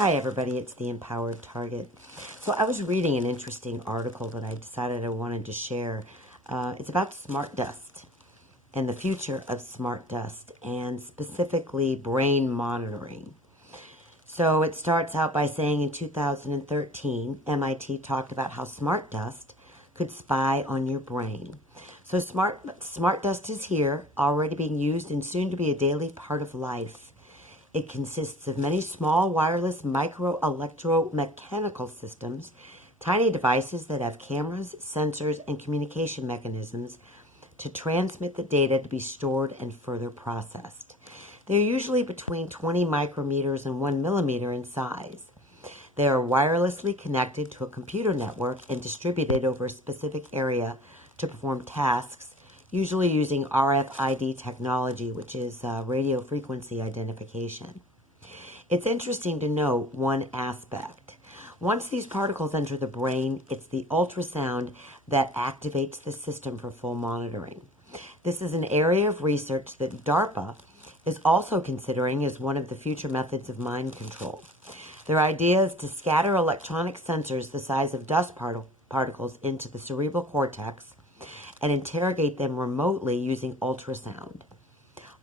Hi everybody, it's the Empowered Target. So I was reading an interesting article that I decided I wanted to share. It's about smart dust and the future of smart dust and specifically brain monitoring. So it starts out by saying in 2013, MIT talked about how smart dust could spy on your brain. So smart dust is here, already being used and soon to be a daily part of life. It consists of many small wireless micro-electromechanical systems, tiny devices that have cameras, sensors, and communication mechanisms to transmit the data to be stored and further processed. They're usually between 20 micrometers and 1 millimeter in size. They are wirelessly connected to a computer network and distributed over a specific area to perform tasks, usually using RFID technology, which is radio frequency identification. It's interesting to note one aspect. Once these particles enter the brain, it's the ultrasound that activates the system for full monitoring. This is an area of research that DARPA is also considering as one of the future methods of mind control. Their idea is to scatter electronic sensors the size of dust particles into the cerebral cortex and interrogate them remotely using ultrasound.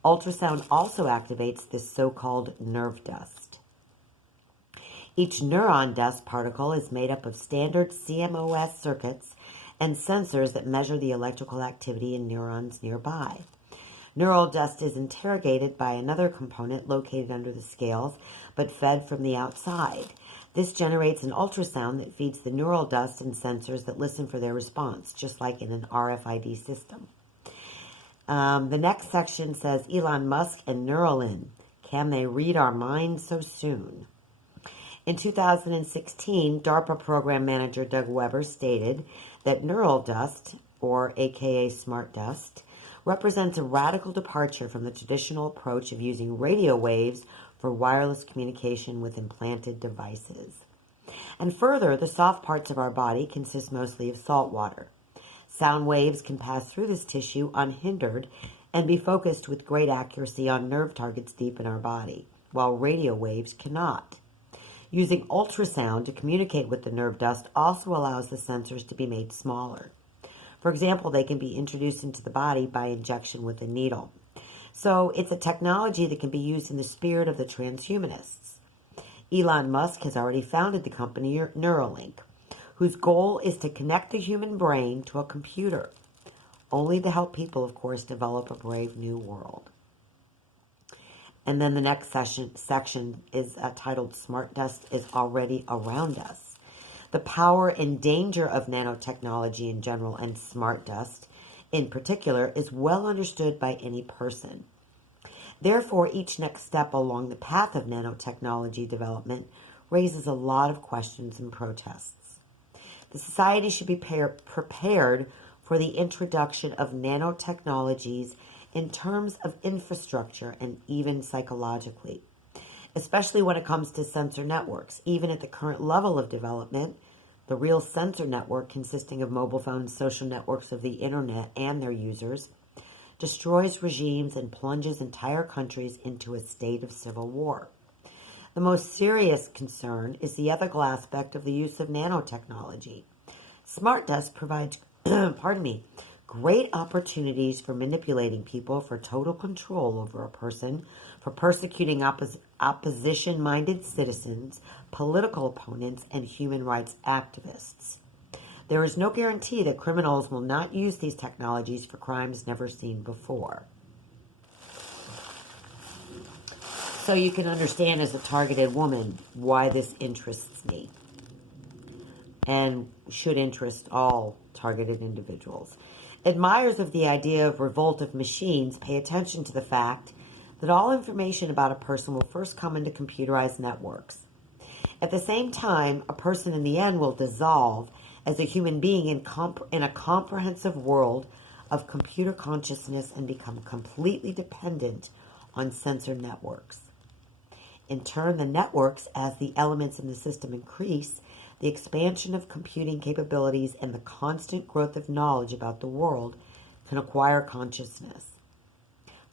Ultrasound also activates this so-called nerve dust. Each neuron dust particle is made up of standard CMOS circuits and sensors that measure the electrical activity in neurons nearby. Neural dust is interrogated by another component located under the scales, but fed from the outside. This generates an ultrasound that feeds the neural dust and sensors that listen for their response, just like in an RFID system. The next section says, Elon Musk and Neuralink, can they read our minds so soon? In 2016, DARPA program manager Doug Weber stated that neural dust, or aka smart dust, represents a radical departure from the traditional approach of using radio waves for wireless communication with implanted devices. And further, the soft parts of our body consist mostly of salt water. Sound waves can pass through this tissue unhindered and be focused with great accuracy on nerve targets deep in our body, while radio waves cannot. Using ultrasound to communicate with the nerve dust also allows the sensors to be made smaller. For example, they can be introduced into the body by injection with a needle. So it's a technology that can be used in the spirit of the transhumanists. Elon Musk has already founded the company Neuralink, whose goal is to connect the human brain to a computer, only to help people, of course, develop a brave new world. And then the next section is titled Smart Dust is Already Around Us. The power and danger of nanotechnology in general and smart dust in particular is well understood by any person. Therefore, each next step along the path of nanotechnology development raises a lot of questions and protests. The society should be prepared for the introduction of nanotechnologies in terms of infrastructure and even psychologically, especially when it comes to sensor networks. Even at the current level of development, the real sensor network, consisting of mobile phones, social networks of the internet and their users, destroys regimes and plunges entire countries into a state of civil war. The most serious concern is the ethical aspect of the use of nanotechnology. Smart dust provides great opportunities for manipulating people for total control over a person, for persecuting opposition-minded citizens, political opponents, and human rights activists. There is no guarantee that criminals will not use these technologies for crimes never seen before. So you can understand as a targeted woman why this interests me and should interest all targeted individuals. Admirers of the idea of revolt of machines pay attention to the fact that all information about a person will first come into computerized networks. At the same time, a person in the end will dissolve as a human being in a comprehensive world of computer consciousness and become completely dependent on sensor networks. In turn, the networks, as the elements in the system increase, the expansion of computing capabilities and the constant growth of knowledge about the world can acquire consciousness.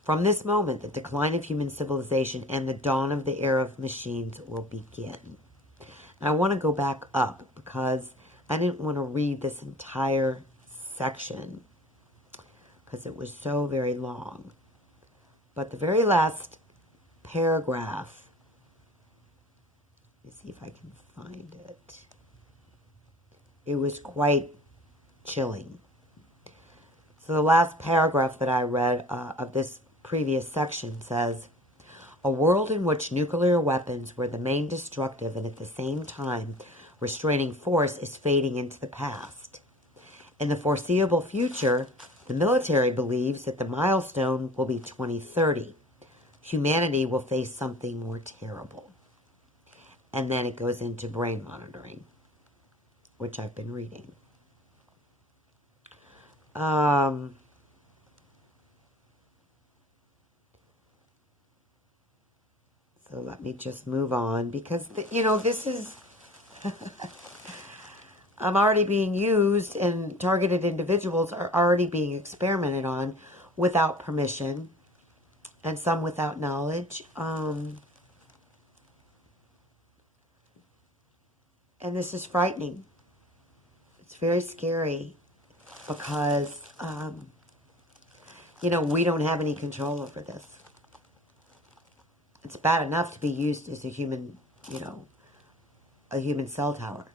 From this moment, the decline of human civilization and the dawn of the era of machines will begin. And I want to go back up because I didn't want to read this entire section because it was so very long. But the very last paragraph, let me see if I can find it. It was quite chilling. So the last paragraph that I read of this previous section says, a world in which nuclear weapons were the main destructive and at the same time restraining force is fading into the past. In the foreseeable future, the military believes that the milestone will be 2030. Humanity will face something more terrible. And then it goes into brain monitoring, which I've been reading. So let me just move on because, this is, I'm already being used and targeted individuals are already being experimented on without permission and some without knowledge. And this is frightening. It's very scary because, we don't have any control over this. It's bad enough to be used as a human, a human cell tower.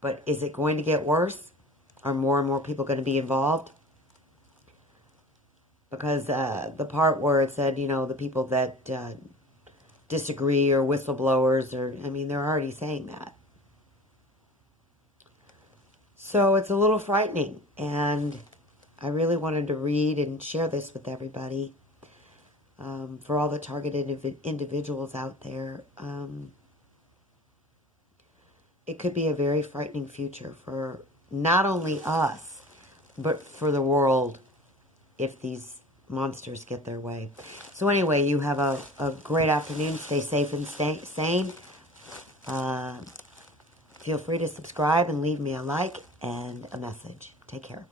But is it going to get worse? Are more and more people going to be involved? Because the part where it said, the people that disagree or whistleblowers, they're already saying that. So it's a little frightening. And I really wanted to read and share this with everybody. For all the targeted individuals out there, it could be a very frightening future for not only us, but for the world if these monsters get their way. So anyway, you have a great afternoon. Stay safe and stay sane. Feel free to subscribe and leave me a like and a message. Take care.